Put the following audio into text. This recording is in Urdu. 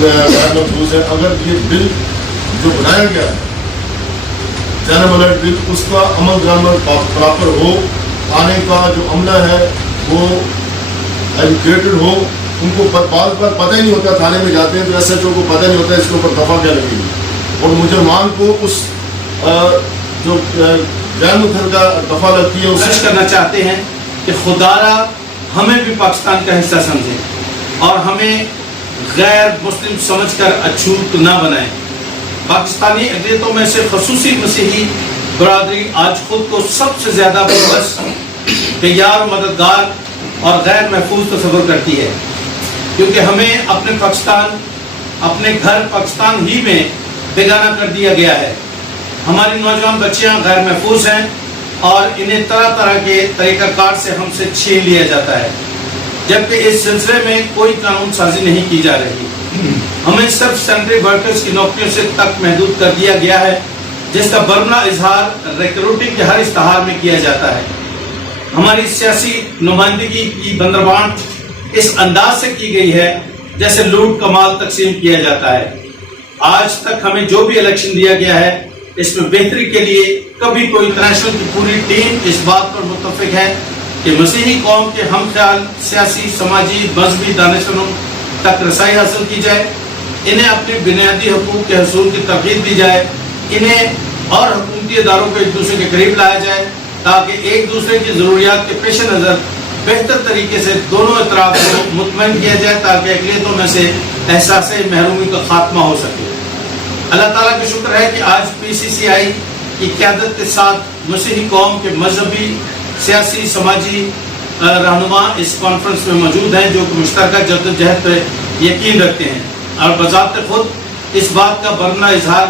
غیر محفوظ ہیں، اگر یہ بل جو بنایا گیا ہے چینل الرٹ بل، اس کا عمل درآمد پراپر ہو، آنے کا جو عملہ ہے وہ ایجوکیٹڈ ہو، ان کو بعض بار پتہ ہی نہیں ہوتا، تھانے میں جاتے ہیں تو ایس ایچ او کو پتہ نہیں ہوتا اس کے اوپر دفعہ کیا لگے گی، اور مجرمان کو اس جو غیر متحرک کا دفعہ لگتی ہے کوشش کرنا چاہتے ہیں کہ خدارا ہمیں بھی پاکستان کا حصہ سمجھیں اور ہمیں غیر مسلم سمجھ کر اچھوت نہ بنائیں۔ پاکستانی اقلیتوں میں سے خصوصی مسیحی برادری آج خود کو سب سے زیادہ بس بیار مددگار اور غیر محفوظ تصور کرتی ہے، کیونکہ ہمیں اپنے پاکستان، اپنے گھر پاکستان ہی میں بیگانہ کر دیا گیا ہے۔ ہماری نوجوان بچیاں غیر محفوظ ہیں اور انہیں طرح طرح کے طریقہ کار سے ہم سے چھین لیا جاتا ہے، جبکہ اس سلسلے میں کوئی قانون سازی نہیں کی جا رہی۔ ہمیں صرف سینٹری ورکرز کی نوکریوں سے تک محدود کر دیا گیا ہے، جس کا برملا اظہار ریکروٹنگ کے ہر اشتہار میں کیا جاتا ہے۔ ہماری سیاسی نمائندگی کی بندربانٹ اس انداز سے کی گئی ہے جیسے لوٹ کا مال تقسیم کیا جاتا ہے۔ آج تک ہمیں جو بھی الیکشن دیا گیا ہے اس میں بہتری کے لیے کبھی کوئی انٹرنیشنل کی پوری ٹیم اس بات پر متفق ہے کہ مسیحی قوم کے ہم خیال سیاسی، سماجی، مذہبی دانشوروں تک رسائی حاصل کی جائے، انہیں اپنے بنیادی حقوق کے حصول کی ترغیب دی جائے، انہیں اور حکومتی اداروں کو ایک دوسرے کے قریب لایا جائے تاکہ ایک دوسرے کی ضروریات کے پیش نظر بہتر طریقے سے دونوں اطراف کو مطمئن کیا جائے تاکہ اقلیتوں میں سے احساس محرومی کا خاتمہ ہو سکے۔ اللہ تعالیٰ کا شکر ہے کہ آج پی سی سی آئی کی قیادت کے ساتھ مسیحی قوم کے مذہبی، سیاسی، سماجی رہنما اس کانفرنس میں موجود ہیں جو کہ مشترکہ جدوجہد پہ یقین رکھتے ہیں اور بذات خود اس بات کا برملا اظہار